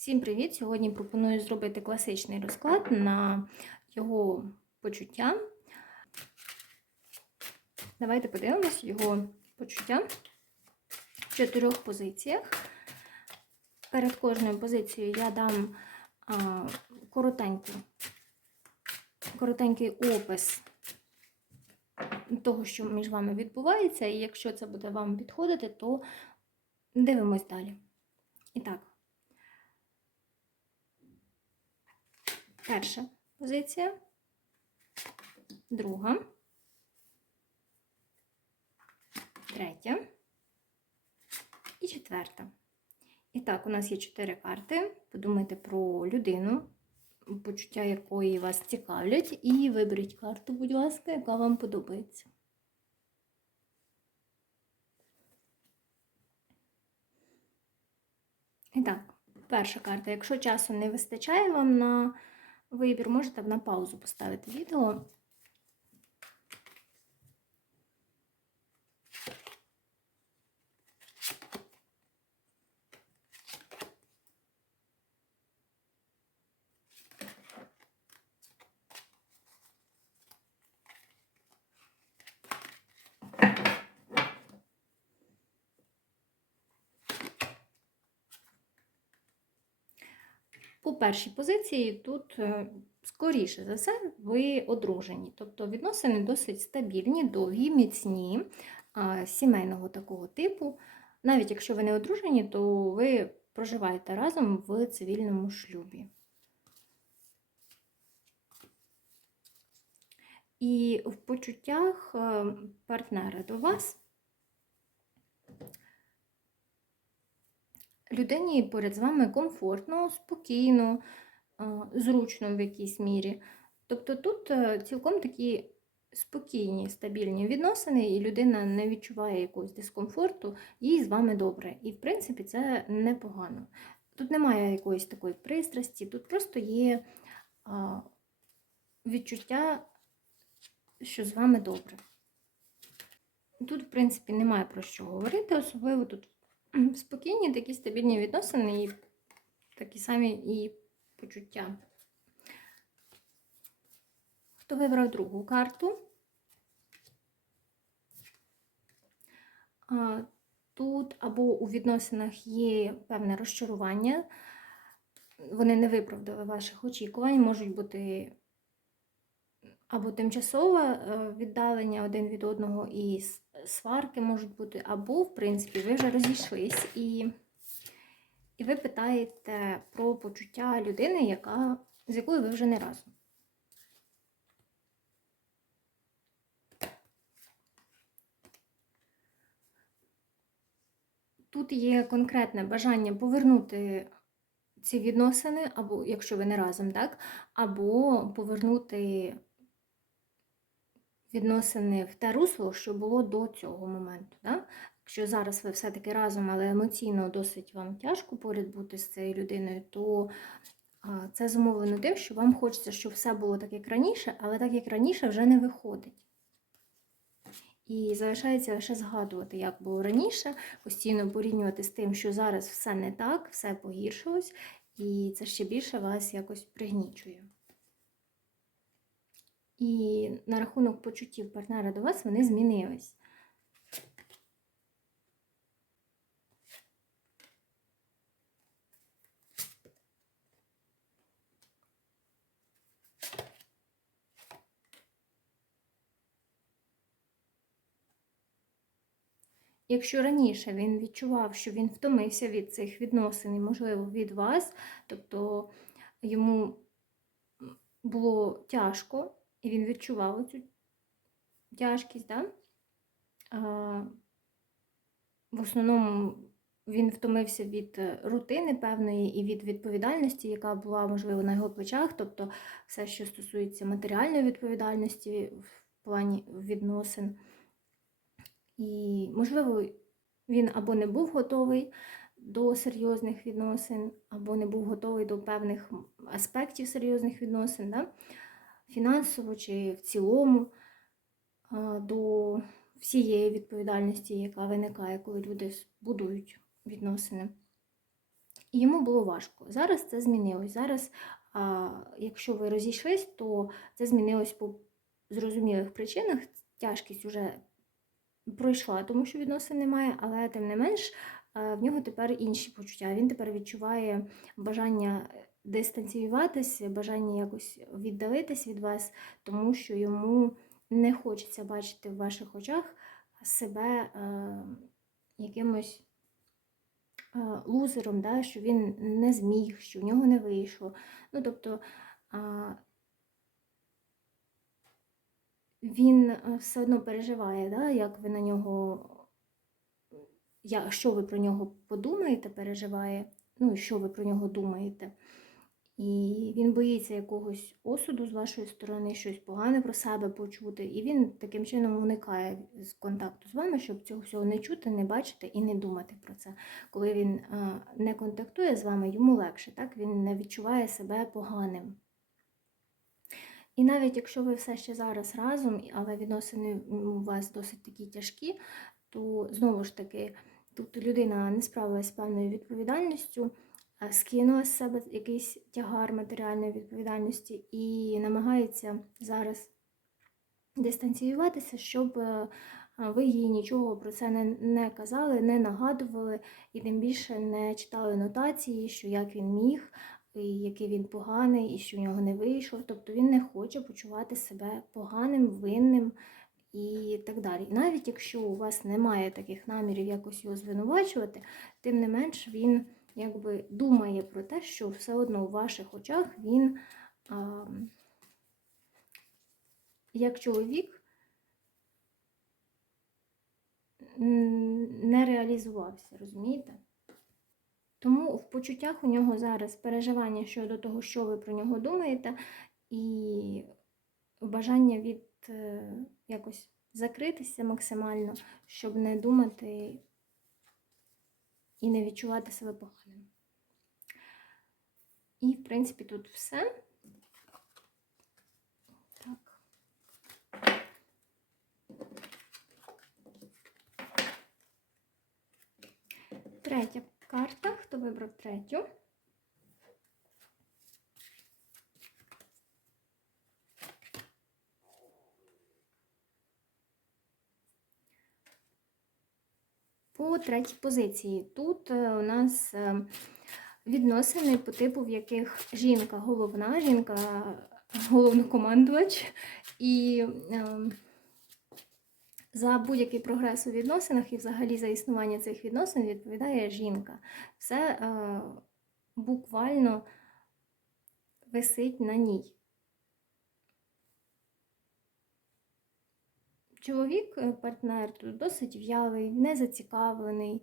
Всім привіт! Сьогодні пропоную зробити класичний розклад на його почуття. Давайте подивимось його почуття в чотирьох позиціях. Перед кожною позицією я дам а, коротеньку, коротенький опис того, що між вами відбувається, і якщо це буде вам підходити, то дивимось далі. І так. Перша позиція, друга, третя і четверта. І так, у нас є чотири карти. Подумайте про людину, почуття якої вас цікавлять, і виберіть карту, будь ласка, яка вам подобається. І так, перша карта. Якщо часу не вистачає вам на вибір, можете на паузу поставити відео. По першій позиції тут, е, скоріше за все, ви одружені. Тобто відносини досить стабільні, довгі, міцні, сімейного такого типу. Навіть якщо ви не одружені, то ви проживаєте разом в цивільному шлюбі. І в почуттях е, партнера до вас людині поряд з вами комфортно, спокійно, зручно в якійсь мірі. Тобто тут е, цілком такі спокійні, стабільні відносини, і людина не відчуває якогось дискомфорту, їй з вами добре. І, в принципі, це непогано. Тут немає якоїсь такої пристрасті, тут просто є відчуття, що з вами добре. Тут, в принципі, немає про що говорити, особливо тут спокійні, такі стабільні відносини і такі самі і почуття. Хто вибрав другу карту? Тут або у відносинах є певне розчарування, вони не виправдали ваших очікувань, можуть бути або тимчасове е, віддалення один від одного і сварки можуть бути, або, в принципі, ви вже розійшлись і, і ви питаєте про почуття людини, яка, з якою ви вже не разом. Тут є конкретне бажання повернути ці відносини, або якщо ви не разом, так, або повернути відносини в те русло, що було до цього моменту. Да? Якщо зараз ви все-таки разом, але емоційно досить вам тяжко поряд бути з цією людиною, то це зумовлено тим, що вам хочеться, щоб все було так, як раніше, але так, як раніше, вже не виходить. І залишається лише згадувати, як було раніше, постійно порівнювати з тим, що зараз все не так, все погіршилось, і це ще більше вас якось пригнічує. І на рахунок почуттів партнера до вас вони змінились. Якщо раніше він відчував, що він втомився від цих відносин, і, можливо, від вас, тобто йому було тяжко, і він відчував цю тяжкість, да? а, в основному він втомився від е, рутини певної і від відповідальності, яка була, можливо, на його плечах, тобто все, що стосується матеріальної відповідальності в плані відносин. І, можливо, він або не був готовий до серйозних відносин, або не був готовий до певних аспектів серйозних відносин, да? Фінансово чи в цілому, до всієї відповідальності, яка виникає, коли люди будують відносини. І йому було важко. Зараз це змінилось. Зараз, якщо ви розійшлись, то це змінилось по зрозумілих причинах. Тяжкість вже пройшла, тому що відносин немає, але тим не менш в нього тепер інші почуття. Він тепер відчуває бажання дистанціюватись, бажання якось віддалитись від вас, тому що йому не хочеться бачити в ваших очах себе е, якимось е, лузером, да, що він не зміг, що в нього не вийшло. Ну, тобто а, він е, все одно переживає, да, як ви на нього, я, що ви про нього подумаєте, переживає, ну, і що ви про нього думаєте. І він боїться якогось осуду з вашої сторони, щось погане про себе почути. І він таким чином уникає з контакту з вами, щоб цього всього не чути, не бачити і не думати про це. Коли він не контактує з вами, йому легше, так? він не відчуває себе поганим. І навіть якщо ви все ще зараз разом, але відносини у вас досить такі тяжкі, то знову ж таки тут людина не справилася з певною відповідальністю, скинула з себе якийсь тягар матеріальної відповідальності і намагається зараз дистанціюватися, щоб е, ви їй нічого про це не, не казали, не нагадували і тим більше не читали нотації, що як він міг, і який він поганий, і що в нього не вийшло. Тобто він не хоче почувати себе поганим, винним і так далі. Навіть якщо у вас немає таких намірів якось його звинувачувати, тим не менш він якби думає про те, що все одно у ваших очах він, а, як чоловік, не реалізувався, розумієте? Тому в почуттях у нього зараз переживання щодо того, що ви про нього думаєте, і бажання від е, якось закритися максимально, щоб не думати і не відчувати себе поганим. І, в принципі, тут все. Так. Третя карта. Хто вибрав третю? По третій позиції. Тут е, у нас е, відносини по типу, в яких жінка головна, жінка головнокомандувач, і е, за будь-який прогрес у відносинах і взагалі за існування цих відносин відповідає жінка. Все буквально висить на ній. Чоловік, е, партнер досить в'ялий, не зацікавлений.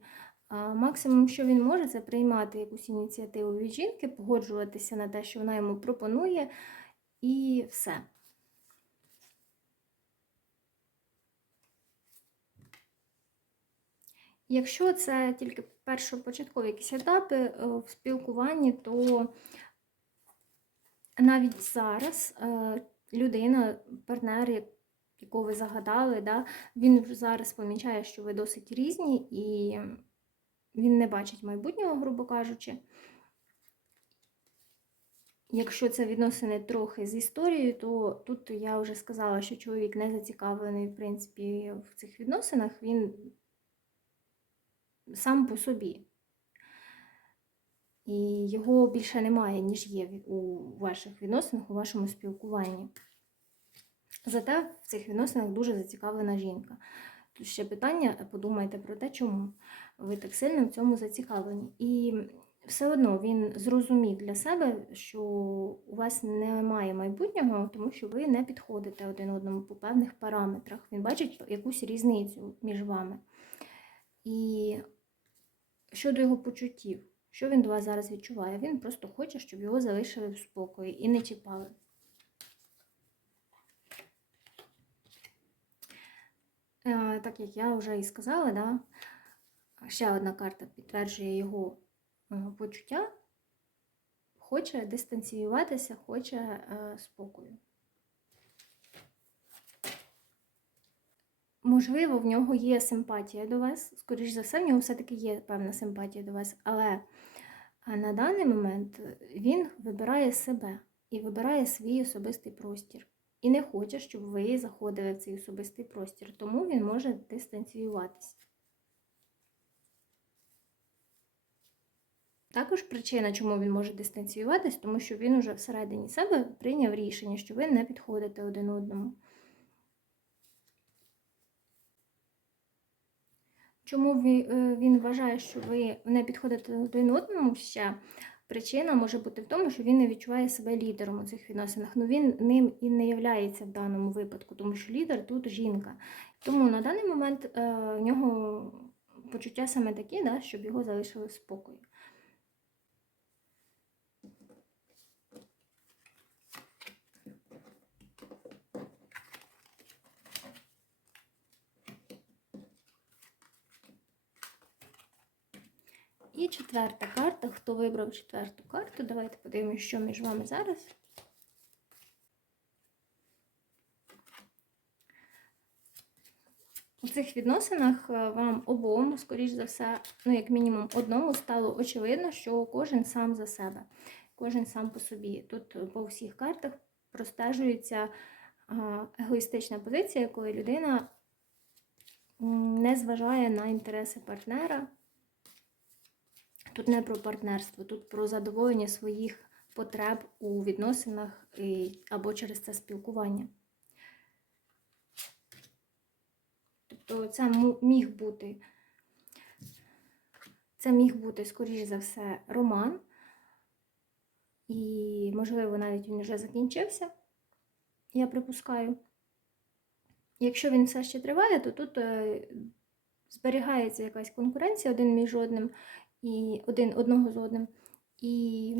Максимум, що він може, це приймати якусь ініціативу від жінки, погоджуватися на те, що вона йому пропонує, і все. Якщо це тільки першопочаткові якісь етапи е, в спілкуванні, то навіть зараз е, людина, партнер, якого ви загадали, да, він зараз помічає, що ви досить різні, і він не бачить майбутнього, грубо кажучи. Якщо це відносини трохи з історією, то тут я вже сказала, що чоловік не зацікавлений, в принципі, в цих відносинах, він сам по собі. І його більше немає, ніж є у ваших відносинах, у вашому спілкуванні. Зате в цих відносинах дуже зацікавлена жінка. Тут ще питання, подумайте про те, чому ви так сильно в цьому зацікавлені. І все одно він зрозумів для себе, що у вас немає майбутнього, тому що ви не підходите один одному по певних параметрах. Він бачить якусь різницю між вами. І щодо його почуттів, що він до вас зараз відчуває? Він просто хоче, щоб його залишили в спокої і не чіпали. Так як я вже і сказала, да, ще одна карта підтверджує його е, почуття, хоче дистанціюватися, хоче е, спокою. Можливо, в нього є симпатія до вас, скоріш за все, в нього все-таки є певна симпатія до вас, але на даний момент він вибирає себе і вибирає свій особистий простір. І не хоче, щоб ви заходили в цей особистий простір, тому він може дистанціюватися. Також причина, чому він може дистанціюватись, тому що він уже всередині себе прийняв рішення, що ви не підходите один одному. Чому е, він вважає, що ви не підходите один одному ще? Причина може бути в тому, що він не відчуває себе лідером у цих відносинах. Ну він ним і не являється в даному випадку, тому що лідер тут жінка. Тому на даний момент е, в нього почуття саме такі, да, щоб його залишили в спокої. І четверта карта. Хто вибрав четверту карту? Давайте подивимося, що між вами зараз. У цих відносинах е, вам обом, скоріш за все, ну, як мінімум, одному стало очевидно, що кожен сам за себе, кожен сам по собі. Тут по всіх картах простежується егоїстична позиція, коли людина не зважає на інтереси партнера. Тут не про партнерство, тут про задоволення своїх потреб у відносинах і, або через це спілкування. Тобто це міг бути, це міг бути, скоріш за все, роман. І, можливо, навіть він вже закінчився, я припускаю. Якщо він все ще триває, то тут е, зберігається якась конкуренція один між одним і один одного з одним. І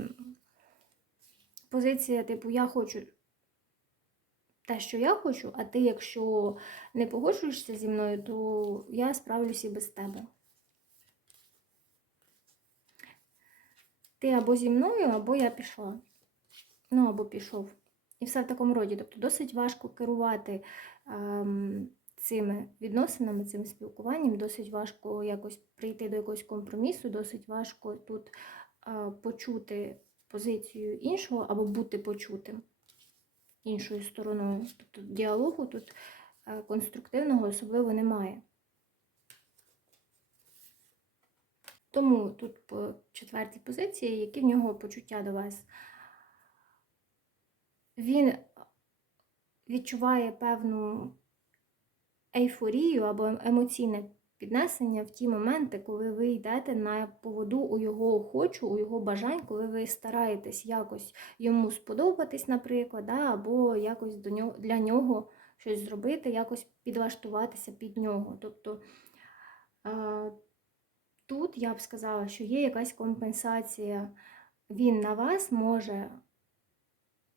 позиція, типу, я хочу те, що я хочу, а ти, якщо не погоджуєшся зі мною, то я справлюся і без тебе. Ти або зі мною, або я пішла. Ну, або пішов. І все в такому роді. Тобто досить важко керувати ем, цими відносинами, цим спілкуванням, досить важко якось прийти до якогось компромісу, досить важко тут почути позицію іншого або бути почутим іншою стороною. Тобто діалогу тут конструктивного особливо немає. Тому тут по четвертій позиції, які в нього почуття до вас. Він відчуває певну ейфорію або емоційне піднесення в ті моменти, коли ви йдете на поводу у його хочу, у його бажань, коли ви стараєтесь якось йому сподобатись, наприклад, да, або якось до нього, для нього щось зробити, якось підлаштуватися під нього. Тобто е, тут я б сказала, що є якась компенсація. Він на вас може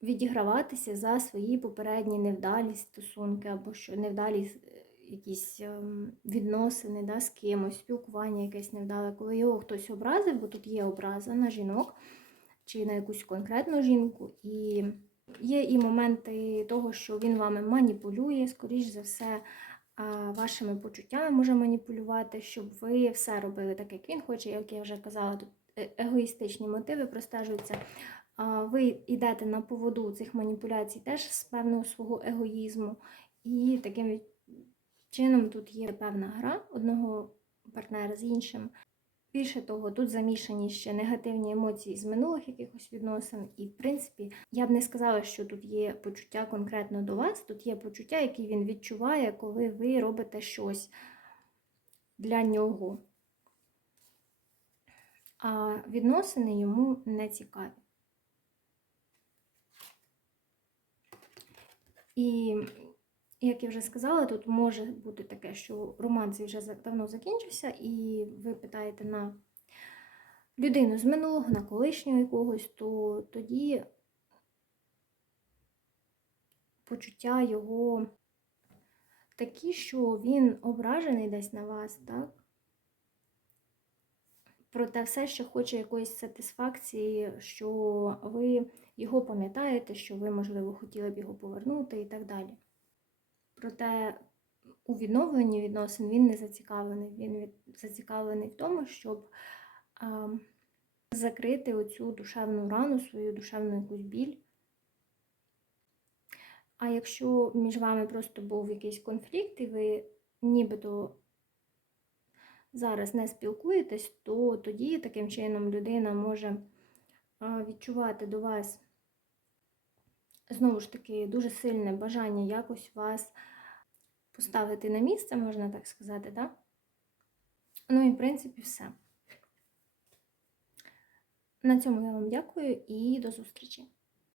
відіграватися за свої попередні невдалі стосунки, або що невдалі е, якісь ем, відносини да, з кимось, спілкування якесь невдале, коли його хтось образив, бо тут є образа на жінок чи на якусь конкретну жінку. І є і моменти того, що він вами маніпулює, скоріш за все. Вашими почуттями може маніпулювати, щоб ви все робили так, як він хоче, як я вже казала, тут е- егоїстичні мотиви простежуються. Ви йдете на поводу цих маніпуляцій теж з певного свого егоїзму, і таким чином тут є певна гра одного партнера з іншим. Більше того, тут замішані ще негативні емоції з минулих якихось відносин. І, в принципі, я б не сказала, що тут є почуття конкретно до вас, тут є почуття, які він відчуває, коли ви робите щось для нього. А відносини йому не цікаві. І, як я вже сказала, тут може бути таке, що роман цей вже давно закінчився, і ви питаєте на людину з минулого, на колишнього якогось, то тоді почуття його такі, що він ображений десь на вас, так? Проте все, що хоче якоїсь сатисфакції, що ви його пам'ятаєте, що ви, можливо, хотіли б його повернути і так далі. Проте у відновленні відносин він не зацікавлений. Він зацікавлений в тому, щоб а, закрити оцю душевну рану, свою душевну якусь біль. А якщо між вами просто був якийсь конфлікт, і ви нібито зараз не спілкуєтесь, то тоді таким чином людина може відчувати до вас знову ж таки дуже сильне бажання якось вас поставити на місце, можна так сказати, так? Ну і в принципі все. На цьому я вам дякую і до зустрічі!